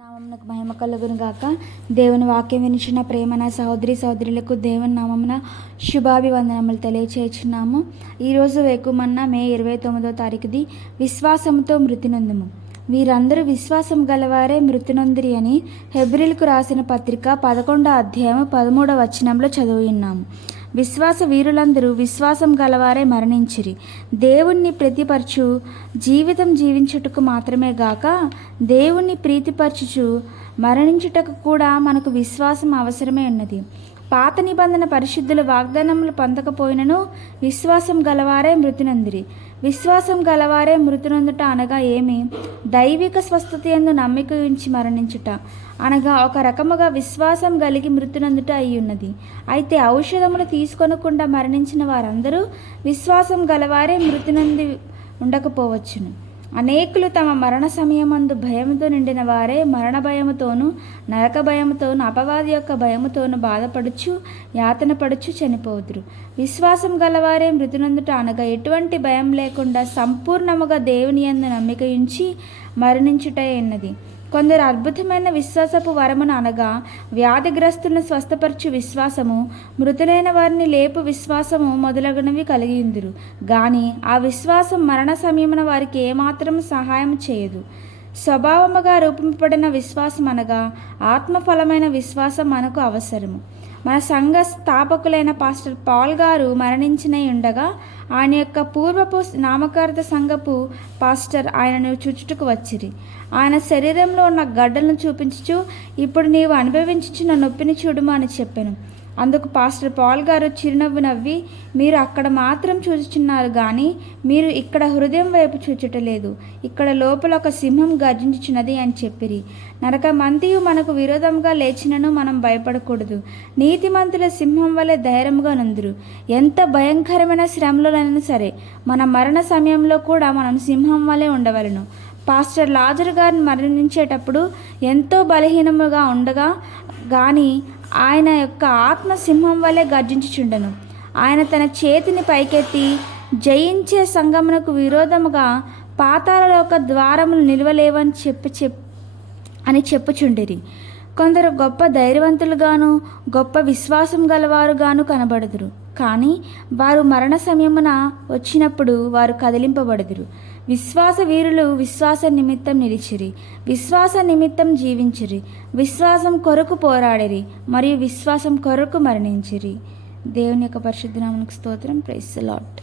నామమునకు మహిమ కలుగును గాక. దేవుని వాక్యం వినిచిన ప్రేమన సహోదరి సహోదరులకు దేవుని నామమున శుభాభివందనములు తెలియచేస్తున్నాము ఈరోజు వేకుమన్న మే ఇరవై తొమ్మిదో తారీఖుది విశ్వాసంతో మృతి నొందుము వీరందరూ విశ్వాసం గలవారే మృతినొందిరి అని హెబ్రిల్కు రాసిన పత్రిక పదకొండో అధ్యాయం పదమూడవ వచనంలో చదివిన్నాము విశ్వాస వీరులందరూ విశ్వాసం గలవారే మరణించిరి. దేవుణ్ణి ప్రతిపరచు జీవితం జీవించుటకు మాత్రమే గాక దేవుణ్ణి ప్రీతిపరచుచు మరణించుటకు కూడా మనకు విశ్వాసం అవసరమే ఉన్నది. పాత నిబంధన పరిశుద్ధుల వాగ్దానములు పొందకపోయినను విశ్వాసం గలవారే మృతినందిరి. విశ్వాసం గలవారే మృతినందుట అనగా ఏమి? దైవిక స్వస్థత ఎందు నమ్మిక ఉంచి మరణించుట. అనగా ఒక రకముగా విశ్వాసం కలిగి మృతినందుట అయి ఉన్నది అయితే ఔషధములు తీసుకొనకుండా మరణించిన వారందరూ విశ్వాసం గలవారే మృతినంది ఉండకపోవచ్చును. అనేకులు తమ మరణ సమయమందు భయముతో నిండిన వారే మరణ భయముతోనూ నరక భయముతోనూ అపవాది యొక్క భయముతోనూ బాధపడుచు యాతన పడుచు చనిపోతురు విశ్వాసం గలవారే మృతినందుట అనగా ఎటువంటి భయం లేకుండా సంపూర్ణముగా దేవుని యందు నమ్మిక ఉంచి మరణించుటే కొందరు అద్భుతమైన విశ్వాసపు వరమును అనగా వ్యాధిగ్రస్తులను స్వస్థపరచు విశ్వాసము మృతులైన వారిని లేపు విశ్వాసము మొదలగునవి కలిగిందురు కానీ ఆ విశ్వాసం మరణ సమయమున వారికి ఏమాత్రం సహాయం చేయదు. స్వభావముగా రూపింపబడిన విశ్వాసం అనగా ఆత్మఫలమైన విశ్వాసం మనకు అవసరము. మన సంఘ స్థాపకులైన పాస్టర్ పాల్ గారు మరణించిన ఉండగా ఆయన యొక్క పూర్వపు నామకార్థ సంఘపు పాస్టర్ ఆయనను చూచుటకు వచ్చిరి. ఆయన శరీరంలో ఉన్న గడ్డలను చూపించుచు ఇప్పుడు నీవు అనుభవించుచున్న నొప్పిని చూడుము అని చెప్పాను. అందుకు పాస్టర్ పాల్ గారు చిరునవ్వు నవ్వి మీరు అక్కడ మాత్రం చూచుచున్నారు కానీ మీరు ఇక్కడ హృదయం వైపు చూచుటలేదు. ఇక్కడ లోపల ఒక సింహం గర్జించుచున్నది అని చెప్పిరి. నరకమంతియు మనకు విరోధంగా లేచినను మనం భయపడకూడదు. నీతిమంతుల సింహం వలె ధైర్యంగా నుందురు. ఎంత భయంకరమైన శ్రమలోనైనా సరే మన మరణ సమయంలో కూడా మనం సింహం వలె ఉండవలను. పాస్టర్ లాజర్ గారిని మరణించేటప్పుడు ఎంతో బలహీనముగా ఉండగా కానీ ఆయన యొక్క ఆత్మ సింహం వలె గర్జించుచుండెను. ఆయన తన చేతిని పైకెత్తి జయించే సంగమునకు విరోధముగా పాతాలలోక ద్వారములు నిలవలేవని చెప్పి చెప్ అని చెప్పుచుండిరి. కొందరు గొప్ప ధైర్యవంతులుగాను గొప్ప విశ్వాసం గలవారుగాను కనబడుదురు. కానీ వారు మరణ సమయమున వచ్చినప్పుడు వారు కదిలింపబడదురు. విశ్వాస వీరులు విశ్వాస నిమిత్తం నిలిచిరి. విశ్వాస నిమిత్తం జీవించిరి. విశ్వాసం కొరకు పోరాడిరి. మరియు విశ్వాసం కొరకు మరణించిరి. దేవుని యొక్క పరిశుద్ధ నామనికి స్తోత్రం. Price lot